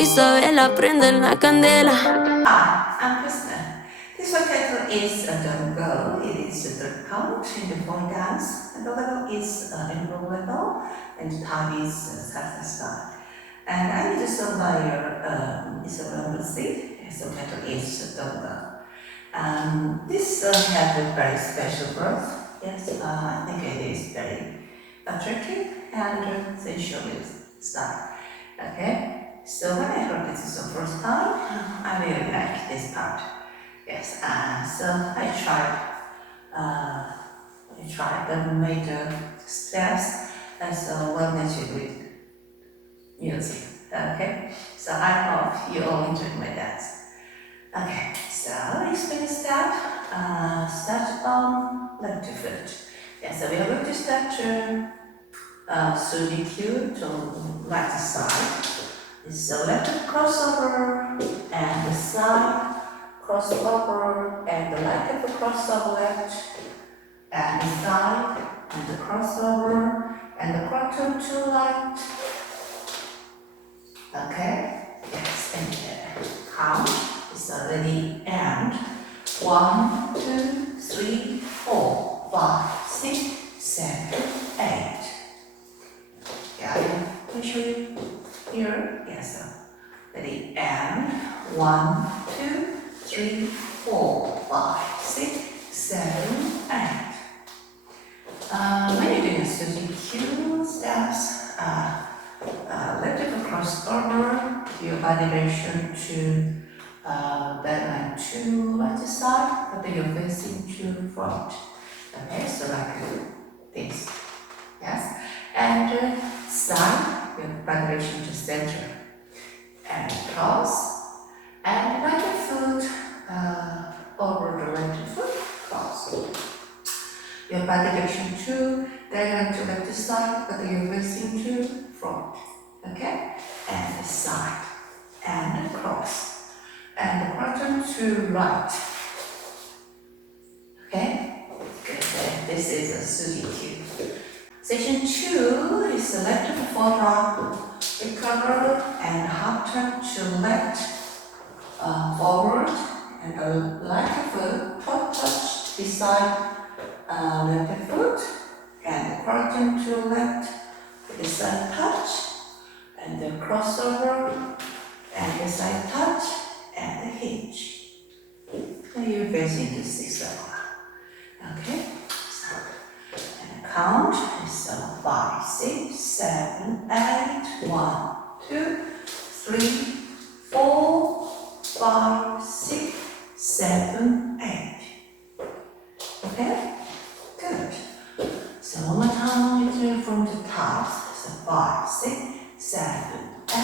Isabela, prende la candela. Hi, I'm Christina. This rotator is a don't go. It is a third count in the four dance. And the level is in row level, and the time is salsa style. And I need to show by your Isabela seat. Yes, the rotator is a don't go. This has a very special growth. Yes, I think it is very attractive and sensual style. Okay. So when I heard this the first time, I really like this part. Yes, so I tried and made steps as well natured with music. Okay, so I hope you all enjoy my dance. Okay, so explain step. Start on left foot. Yes, so we are going to start through the cue to right side. So left crossover and the side crossover and the left crossover left and the side and the crossover and the quarter to right. Okay, yes, and count is already and 1, 2, 3, 4, 5, 6, 7, 8. Yeah, I'll show you. Here, yes, so ready, and 1, 2, 3, 4, 5, 6, 7, 8. When you're doing a Suzy Q steps, left hip crossover, your body direction to back line to right side, but then you're facing to front. Okay, so like this, yes, and side. Your body direction to center and cross and right foot over the left foot cross. Your body direction to diagonal to left side, but you're facing to front. Okay, and the side and cross and the quarter to right. Okay, good. This is a Suzy cue. Section 2 is the left forearm recover and half turn to left forward and the left foot touch beside left foot and the quarter to left the side touch and the crossover and the side touch and the hinge. And you're facing the 6 o'clock. Okay. Count is 5, 6, 7, 8, 1, 2, 3, 4, 5, 6, 7, 8. Okay? Good. So one more time, we turn from the top. So 5, 6, 7, 8,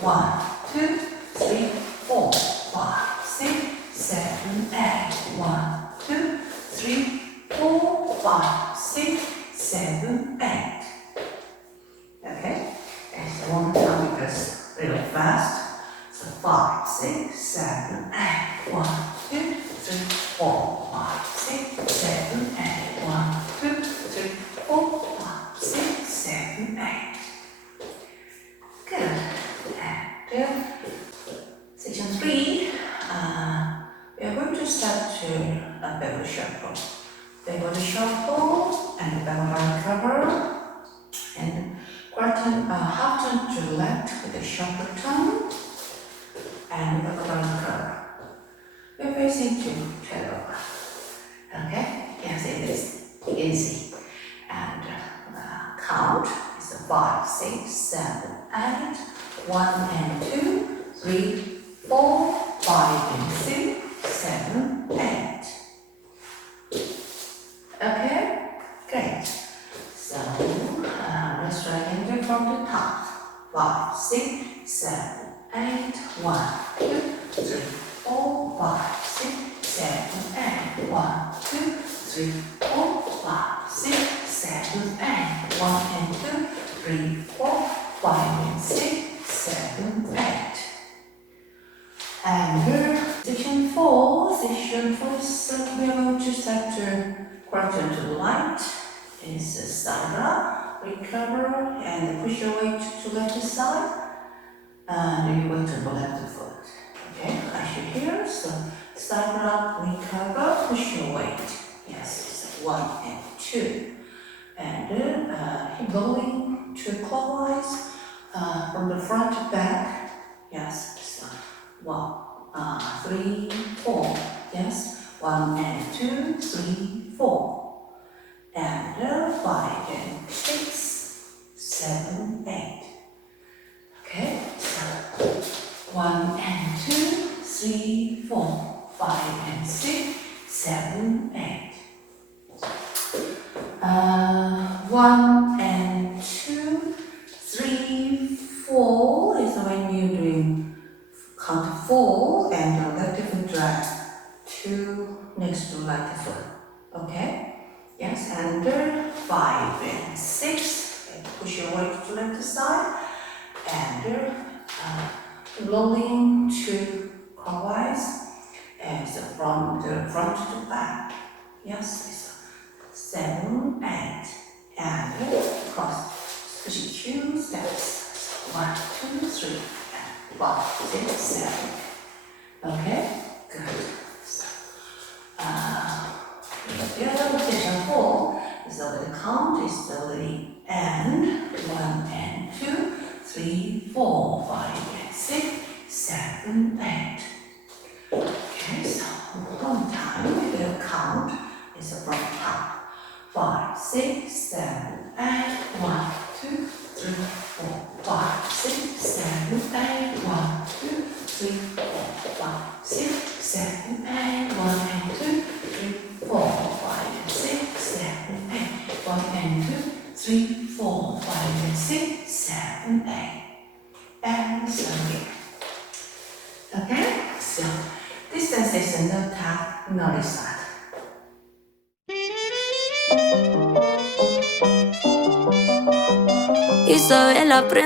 1, 2, 3, 4, 5, 6, 7, 8, 1, 2, 3, 4, 5, 6, 7, 8. Okay? And so one more time because really fast. So 5, 6, 7, 8. 1, 2, 3, 4, 5, 6, 7, 8. 1, 2, 3, 4, 5, 6, 7, 8. Good. And section 3, we are going to start a backward shuffle. Backward shuffle and backward cover and quarter half turn to left with a shuffle turn and backward cover. We're facing to tail. Okay? Yes, it is easy. And count is 5, 6, 7, 8. 1 and 2, 3, 4, 5 and 6, 7, 8. Okay, great. So let's try again from the top. 5, 6, 7, 8. 1, 2, 3, 4, 5, 6, 7, 8. 1, 2, 3, 4, 5, 6, 7, 8. 1 and 2, 3, 4, 5 and 6, 7, 8. And section 4 is we are going to start to quarter to the right. It's a side up, recover, and push your weight to left side. and you're going to the left foot. Okay, as you hear, so start up, recover, push your weight. Yes, so 1 and 2. And going to clockwise from the front to back. Yes, so 1, 3, 4. Yes, 1 and 2, 3, 4. And 5 and 6, 7, 8. Okay, so 1 and 2, 3, 4, 5 and 6, 7, 8. 1 and 2, 3, 4 is when you're doing count 4 and your left foot drag 2 next to right foot. Okay? Yes, and 5 and 6, and push your weight to left side, and rolling to clockwise, and so from the front to back. Yes, so 7, 8, and cross, push 2 steps. 1, 2, 3, and 5, 6, 7. Okay, good. So, the other rotation 4 is the count is the and 1 and 2, 3, 4, 5, and 6, 7, 8. Okay, so one time the count is from top. 5, 6, 7, 8, 1, 2, 3, 4, 5, 6, 7, 8, 1, 2, 3, 4, 5, 6, 7, 8, 1 and 2, 3, 4, 5, 6, 7, 8, 1 and 2, 3, 4, 5 and 6, 7, 8. And so here. Okay, so distance is no tap, no restart. Isabel aprende.